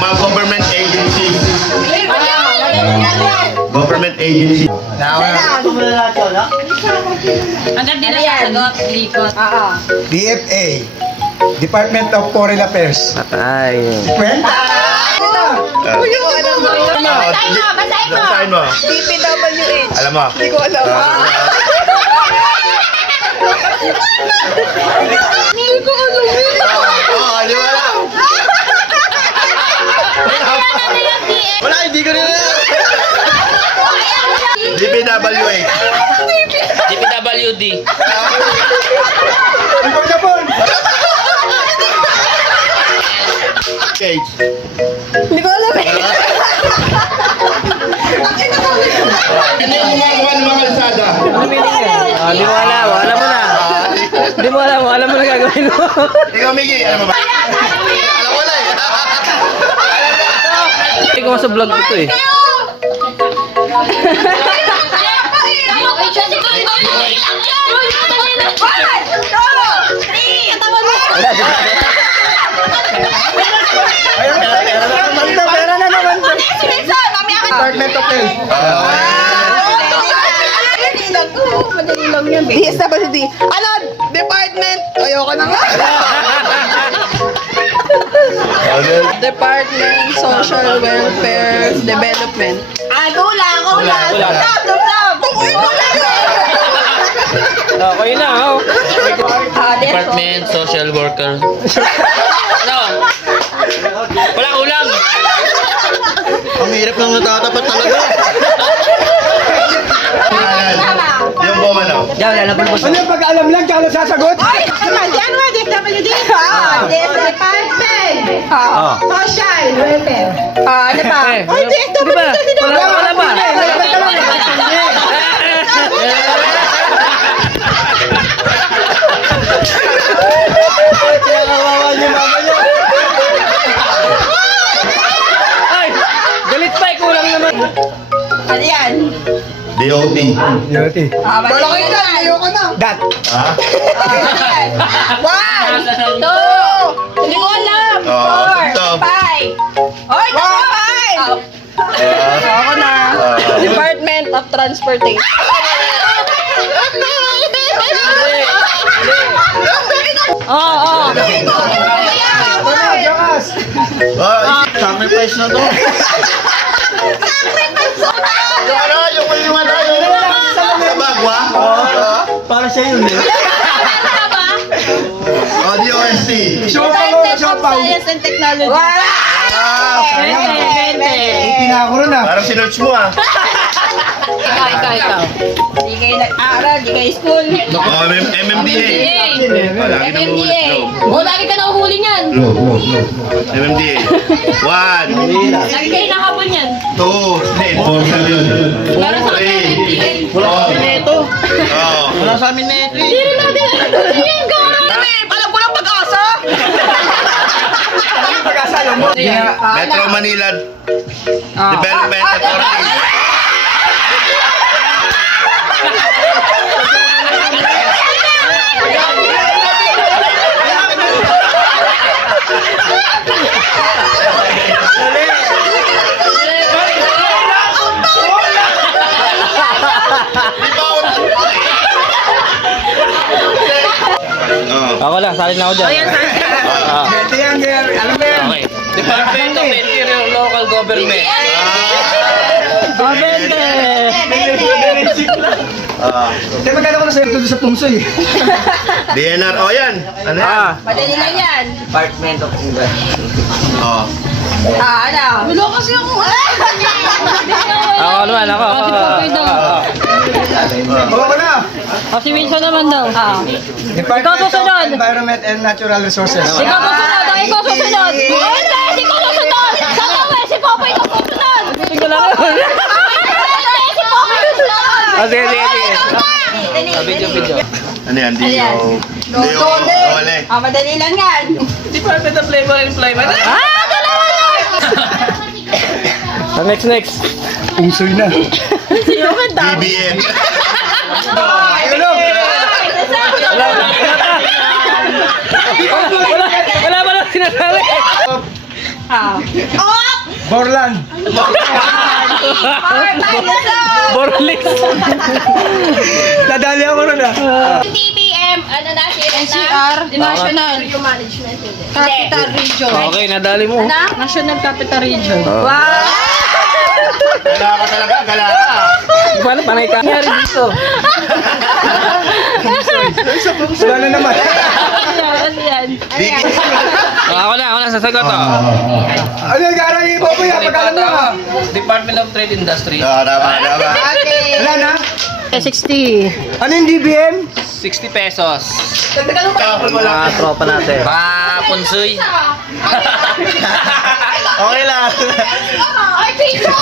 Mga government agencies. Government agency. Hanggang din na sagot, likot. DFA, Department of Foreign Affairs. Ay. Kwenta! Basahin mo. DPWH. Alam mo. Hindi ko alam. Hindi ko alam. Oo, di ba alam? Wala, hindi ko rin alam. DPWH. DPWD. Ikaw na po! Cage. Hindi ko alam eh. Ano yung gumagawa ng mga kalsada? Di mo alam. Alam mo na. Di mo alam. Alam mo na gagawin mo. Ikaw, Miggy, alam mo ba? Alam ko na eh. Hindi ko sa vlog ko to eh. Pera na naman to. Department of Health. Madali lang yan. DSWD. Ano? Department. Ayoko na nga. Department Social Welfare Development. Kulang. Okay na. Oh. Department Social Worker. Ano? Walang ulam. Ang hirap nang natatapat talaga. Yung buong ano? Diyan, lalabas mo. Ano yung pag-alam lang, tsaka lang sasagot? Yan mo, DSWD. Department. Social Welfare. Ano pa? Ay, Di ba? Wala ba? Ay! Galit pa, kulang naman. Ano yan? DOT. Yoti. Malaki na. Ayoko na. Dat. Ha? One, two, hindi ko alam. Four, stop. five. Oy, five. Ako na. Department of Transportation. Oo. Jokas! Sacrifice na to. Yung ano, yung bagwa. Para siya yun eh. DOST. Department of Science and Technology. Wow! Hindi na ako rin ah. Parang sinerch mo ah. Ikaw. Di kayo nag-aaral, di kayo school. Oh, MMDA. Lagi na MMDA. O, lagi ka nahuhuli niyan. MMDA. 1, Lagi kayo nakabol niyan. 2, 3, 4, Meron sa kanya MMDA. ito. Oh. Wala sa amin na ito eh. Hindi rin natin yung gano'n. Alam ko lang pag-asa. Pag-asalo mo. Metro Manila Development Authority. Ako lang, salin na ako dyan. Ito yan, alam mo yan. Okay. Department of Interior Local Government. Hindi, magkano ko na sa'yo ito sa pungso eh. DNR. Oh, yan. Ano yan? Madali lang yan. Department of English. Oh. Ano? Wala kasi ako. Ako naman, ako. Si Popoy daw. Oo ko na. O, si Wilson naman daw. Department Ikaw susunod. of Environment and Natural Resources. Ikaw susunod. Ikaw susunod. Hindi, ikaw susunod. Sa si Popoy ikaw susunod. Sige lang. Si Popoy susunod. Sige, sige, sige. Video. Ano yan? DO. Wala. Madali lang yan. Department of Labor and Employment. Dalawa lang. Next. Pungsoy na. BBM. Wala pa lang sinasabi. Borland. Borlix. Nadali ako rin ah. TBM, ano na, NCR, National Capital Region. Okay, nadali mo. National Capital Region. Gala ka talaga, gala ka. Paano panay ka? Nangyari dito. Wala na naman. Ano yan? Ako na sasagot to. Ano yung garang ibo po yan? Pagkalan mo ka. Department of Trade Industry. Tama. Wala na? 60. Ano yung DBM? 60 pesos. Tapos wala. Mga tropa natin. Punsoy. Okay lang. Ay, teacher!